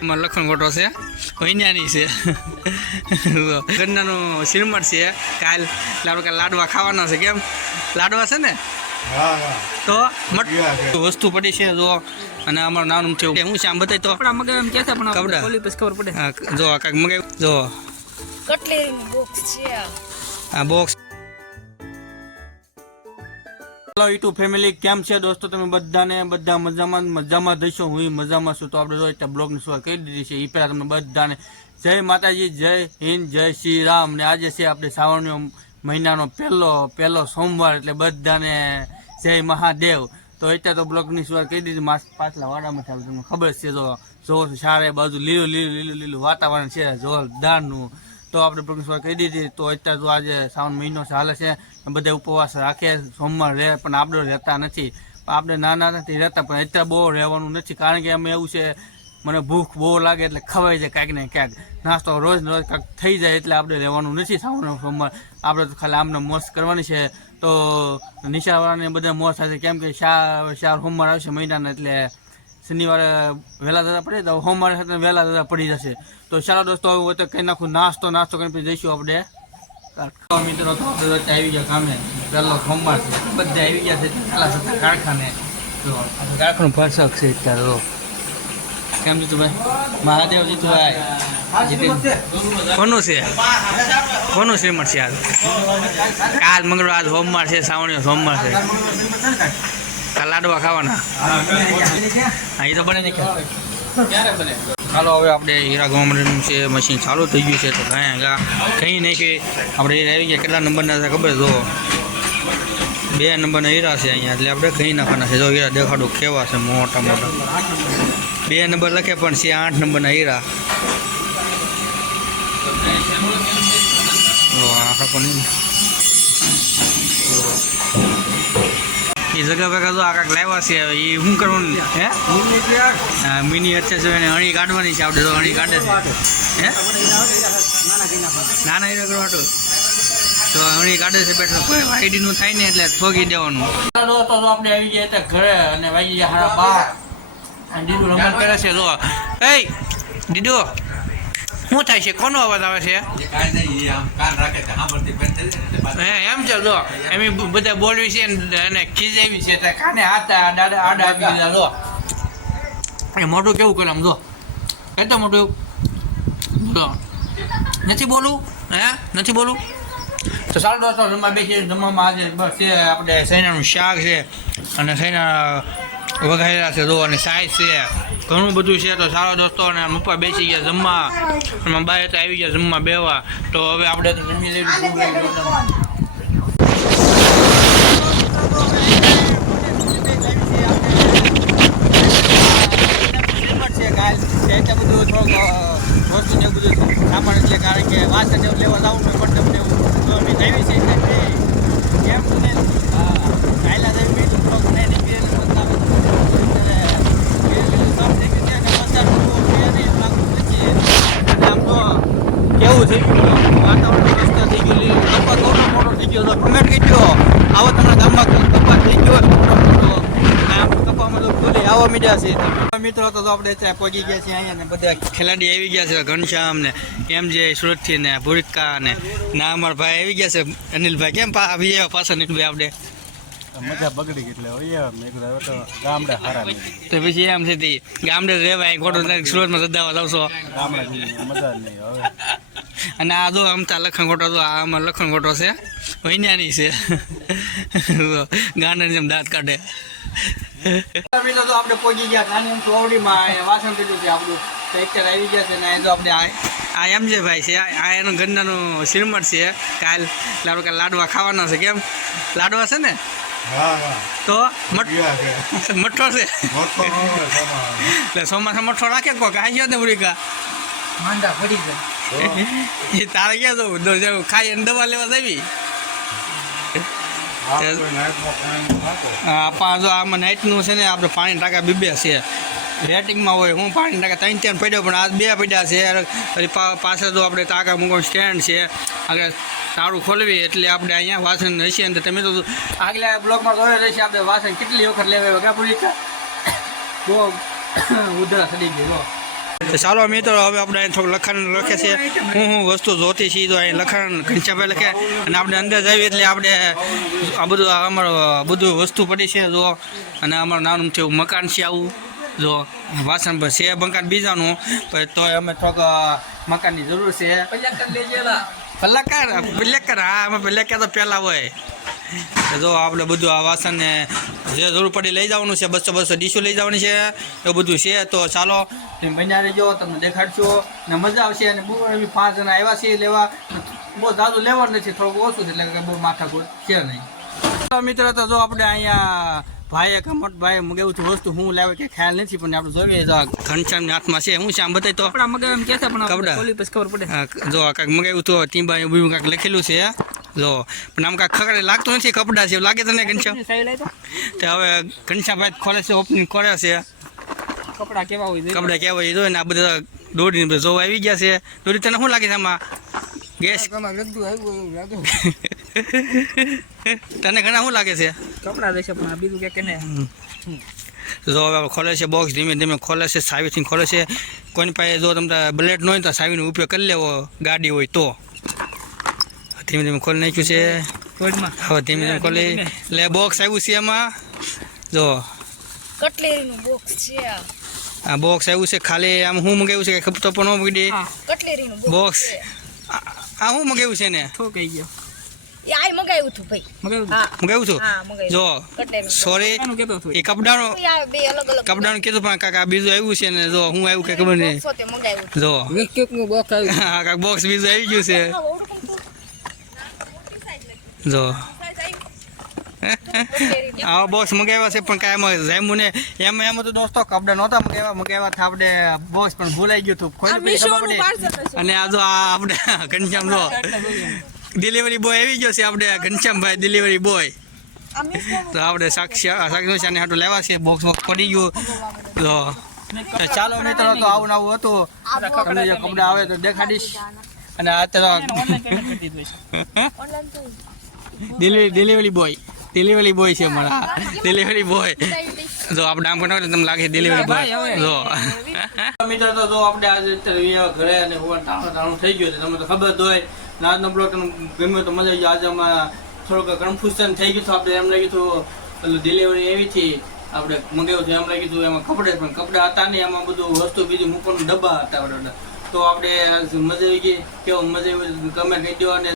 લખણ ગોટો છે વૈન્યાની છે ગન્નાનું શ્રીમઠ છે કાલ આપણે લાડવા ખાવાના છે કેમ લાડવા છે ને તો વસ્તુ પડી છે જો અને અમારું નાનું થયું હું છે આમ બતાવી તો મગાવ્યું એમ કહેતા પણ કપડા ખોલી પછી ખબર પડે. જો કાંઈક મગાવ્યું જો કટલેરીનું બોક્સ છે આ બોક્સ. હેલો યુટ્યુબ ફેમિલી, કેમ છે દોસ્તો? તમે બધા મજામાં દઈશો. હું મજામાં છું. તો આપણે જો એટલે બ્લોગની શરૂઆત કરી દીધી છે. એ પહેલાં તમને બધાને જય માતાજી, જય હિન્દ, જય શ્રી રામ. ને આજે છે આપણે શ્રાવણ મહિનાનો પહેલો સોમવાર, એટલે બધાને જય મહાદેવ. તો અત્યારે તો બ્લોગની શરૂઆત કરી દીધી. પાછલા વાડામાં ચાલુ તમને ખબર છે. જો સારે બાજુ લીલું વાતાવરણ છે જોરદારનું. તો આપણે બ્લોગની શરૂઆત કરી દીધી. તો અત્યારે તો આજે શ્રાવણ મહિનો ચાલે છે, બધા ઉપવાસ રાખે, સોમવાર રહે, પણ આપણે રહેતા નથી. આપણે નાના નથી રહેતા, પણ અત્યારે બહુ રહેવાનું નથી. કારણ કે અમે એવું છે, મને ભૂખ બહુ લાગે એટલે ખવાઈ જાય ક્યાંક ને ક્યાંક. નાસ્તો રોજ કાંઈક થઈ જાય એટલે આપણે રહેવાનું નથી શ્રાવણ સોમવાર. આપણે તો ખાલી આમને મોજ કરવાની છે. તો નિશાળવાળાને બધા મોજ થાય છે, કેમ કે ચાર સોમવાર આવશે મહિનાના, એટલે શનિવારે વહેલા દાદા પડે તો સોમવારે સાથે વહેલા દાદા પડી જશે. તો ચાલો દોસ્તો, હવે તો કહી નાખું નાસ્તો કરી પછી જઈશું આપણે મિત્રો. તો આપણે આવી ગયા કામે, પહેલો સોમવાર છે, બધા આવી ગયા છે કારખાને. તો આપણે કારખાનું ફરસક છે અત્યારે. તો કેમ જીતુભાઈ? મહાદેવ જીતુભાઈ કોનું શ્રીમઠ છે આજ? કાલ મંગળવાર, આજ સોમવાર છે, શ્રાવણીયો સોમવાર છે. કાલ લાડવા ખાવાના. હા, એ તો બને નહીં. ક્યારે બને? ચાલો હવે આપણે હીરા ગવર્મેન્ટનું છે મશીન ચાલુ થઈ ગયું છે. તો કંઈ નહીં કે આપણે હીરા આવી ગયા. કેટલા નંબરના છે ખબર? જો 2 નંબરના હીરા છે અહીંયા, એટલે આપણે કંઈ નાખવાના છે. જો હીરા દેખાડું કેવા છે, મોટા 2 નંબર લખે પણ છે 8 નંબરના હીરા. એ જગા ભેગા જો આ કાંક લાવ્યા છે. એ શું કરવાનું? હે મિની અત્યારે જો એને અણી કાઢવાની છે. આપણે તો અણી કાઢે છે. હે નાના હીરા કરવાટું તો અણી કાઢે છે. બેઠો કોઈ આઈડીનું થાય ને એટલે ઠોકી દેવાનું. દોસ્તો તો આપણે આવી ગયા હતા ઘરે, અને વાગી ગયા 12. દીદુ રમણ કરે છે. જો એ દીદુ શું થાય છે? કોનો અવાજ આવે છે? એમ છે. જો એમ બધા બોલવી છે અને ખીજાવી છે, કાને હાથ આડા આપી દીધા. જો એ મોટું કેવું કરે આમ, જો એ તો મોટું જો નથી બોલું. હે નથી બોલું. તો ચાલો દોસ્તો જમવા બેસી. જમવામાં આજે બસ છે આપણે સૈનાનું શાક છે, અને સૈના વઘારેલા છે, જો અને સાઈઝ છે, ઘણું બધું છે. તો સારો દોસ્તો, અને પપ્પા બેસી ગયા જમવા, અને બાય તો આવી ગયા જમવા બેવા. તો હવે આપણે તો જમી લેવું. સામાન એટલે કારણ કે વાસણ એવું લેવા જવું ને મંડપ ને એવું તો અમે આવી છે. કેમ ને કાયલા દેવી કેવું થઈ ગયું વાતાવરણ, રસ્તા થઈ ગયું, કપા થોડો મોટો થઈ ગયો. કમેન્ટ કીધો આવો તમારા ગામમાં કપા થઈ ગયો કપામાં તો ખુલ્લી આવવા મીડિયા છે. મિત્રો તો આપણે ત્યાં પહોંચી ગયા છીએ. અહીંયા ને બધા ખેલાડી આવી ગયા છે, ઘનશ્યામ ને એમ જે સુરતથી ને ભૂરિકા ને ના અમારા ભાઈ આવી ગયા છે અનિલભાઈ. કેમ આવી ગયા પાછા અનિલભાઈ? આપણે મજા બગડી ગઈ એટલે તો ગામડે હારા તો પછી એમ છે ગામડે રહેવાય, ખોટું સુરતમાં સદાવા લાવશો ગામડે મજા નહીં હવે. અને આ જો અમતા લખણ ખોટો, તો આમાં લખણ ખોટો છે વૈન્યાની છે ગાંડા જેમ દાંત કાઢે. મિત્રો તો આપણે પહોંચી ગયા નાની ચોવડીમાં, વાસણ કીધું છે આપણું ટ્રેક્ટર આવી ગયા છે. ને તો આપણે આ એમ જે ભાઈ છે, આ એનું ગન્નાનું શ્રીમઠ છે. કાલ આપણે લાડવા ખાવાના છે. કેમ લાડવા છે ને? તો મઠ્ઠો છે એટલે ચોમાસા મઠ્ઠો રાખે કોક આઈ ને ઉડીકા માંડા પડી જાય. તારે ક્યાં જવું? ખાઈ અને દવા લેવા જવી. જો આમાં નાઇટનું છે ને, આપણે પાણી ટાંકા 2 છે રેટિંગમાં હોય. હું પાણી ટાંકા 3 પડ્યો, પણ આજ 2 પડ્યા છે. પાછળ તો આપણે ટાંકા મૂકવાનું સ્ટેન્ડ છે. આગળ તાળું ખોલવી એટલે આપણે અહીંયા વાસણ હશે ને. તમે તો આગલા બ્લોકમાં જોયો રહેશે આપણે વાસણ કેટલી વખત લેવા પૂરી બહુ ઉધરા ચડી ગઈ. તો ચાલો મિત્રો હવે આપણે અહીં થોડું લખાણ લખે છે હું વસ્તુ જોતી છીએ તો અહીં લખાણ ઘનશ્યામભાઈ લખે અને આપણે અંદર જઈએ એટલે આપણે આ બધું અમારું બધું વસ્તુ પડી છે જો અને અમારું નાનું છે એવું મકાન છે આવું જો વાસણ પર છે મકાન બીજાનું પણ તો અમે થોડુંક મકાનની જરૂર છે પલક્કર હા અમે પલક્કર તો પહેલાં હોય જો આપણે બધું આ વાસણને જે જરૂર પડી લઈ જવાનું છે 200 ડીશો લઈ જવાની છે એવું બધું છે તો ચાલો તમે બન્યા રહેજો તમને દેખાડશો ને મજા આવશે અને બહુ 5 જણા આવ્યા છીએ લેવા બહુ જાજુ લેવાનું નથી થોડુંક ઓછું છે એટલે કે બહુ માથાકૂટ છે નહીં મિત્રો તો જો આપણે અહીંયા ભાઈ એક મોટભાઈ મગાવ્યું હતું વસ્તુ હું લાવે કે ખ્યાલ નથી પણ આપણે જોઈએ તો ઘનશ્યામના હાથમાં છે હું શ્યામ બતાવી તો કપડા મગાવે એમ કે છે પણ કપડાં. ખોલી પછી ખબર પડે. હા, જો આ કાંઈક મગાવ્યું હતું ટીમ્બા એવું કાંઈક લખેલું છે જો પણ આમ કાંઈક ખબર લાગતું નથી કપડાં છે એવું લાગે તને ઘનશ્યામ સાઈ લઈ તો તો હવે ઘનશ્યામભાઈ ખોલે છે ઓપનિંગ કરે છે કપડા કેવા હોય છે કપડાં કેવા હોય જોઈએ ને આ બધા દોડીને જોવા આવી ગયા છે દોડી તને શું લાગે છે આમાં ગેસ તને ઘણા શું લાગે છે કપડા દેશે પણ આ બીજું કે ને જો હવે ખોલે છે બોક્સ ધીમે ધીમે ખોલે છે સાવીથી ખોલે છે કોઈની પાસે જો તમારે બ્લેડ ન હોય તો સાવીનો ઉપયોગ કરી લેવો ગાડી હોય તો ધીમે ધીમે ખોલી નાખ્યું છે કોડમાં હવે ધીમે ધીમે ખોલી એટલે બોક્સ આવ્યું છે એમાં જો કટલેરીનું બોક્સ છે આ બોક્સ આવ્યું છે ખાલી આમ હું મગાવ્યું છે કે ખબર તો પણ ન મગડી હા કટલેરીનું બોક્સ આ હું મગાવ્યું છે ને ઠોકાઈ ગયો એ આઈ મગાવ્યું હતું ભાઈ. મગાવ્યું હા મગાવ્યું છું હા મગાવ્યું. જો કટલેરીનું. સોરી આનું કેતો હતો એ કપડાનું આ બે અલગ અલગ કપડાનું કીધું પણ કાકા બીજું આવ્યું છે ને જો હું આવ્યું કે ખબર નહીં બોક્સો તે મગાવ્યું હતું. જો કેકનું બોક્સ આવ્યું હા કાંઈક બોક્સ બીજું આવી ગયું છે હા, ઓળખું છું. જો કટલેરીનું. આવા બોક્સ મગાવ્યા છે પણ કાંઈ એમાં જામ્યું ને એમાં તો દોસ્તો કપડા નહોતા મગાવ્યા હતા આપણે બોક્સ પણ ભૂલાઈ ગયું હતું ખોલી પછી ખબર પડી. અને આ જો આ આપણે ઘનશ્યામ જો ડિલિવરી બોય આવી ગયો છે આપણે ઘનશ્યામભાઈ ડિલિવરી બોય તો આપણે સાક્ષી હાટું લેવા છે બોક્સ પડી ગયું તો ચાલો મિત્રો તો આવું આવું હતું તમને જે કપડા આવે તો દેખાડીશ અને આ તો ઓનલાઈન પેમેન્ટ કરી દીધું છે ડિલિવરી બોય છે મારા ડિલિવરી બોય જો આપણે આમ બનાવો તમને લાગે ડિલિવરી બોય જો મિત્રો તો જો આપણે આજે અત્યારે ઘરે અને ટાણું થઈ ગયું છે તમને તો ખબર જ હોય આજનો બ્લોગ તમને ગમ્યો તો મજા આવી આજે અમારા થોડુંક કન્ફ્યુઝન થઈ ગયું હતું આપણે એમ લાગ્યું હતું પેલું ડિલિવરી એવી હતી આપણે મંગાવ્યું હતું એમ લાગ્યું હતું એમાં કપડા હતા નહીં એમાં બધું વસ્તુ બીજી મૂકવાનું ડબ્બા હતા તો આપણે મજા આવી ગઈ કેવું મજા આવી કમેન્ટ કરી દો અને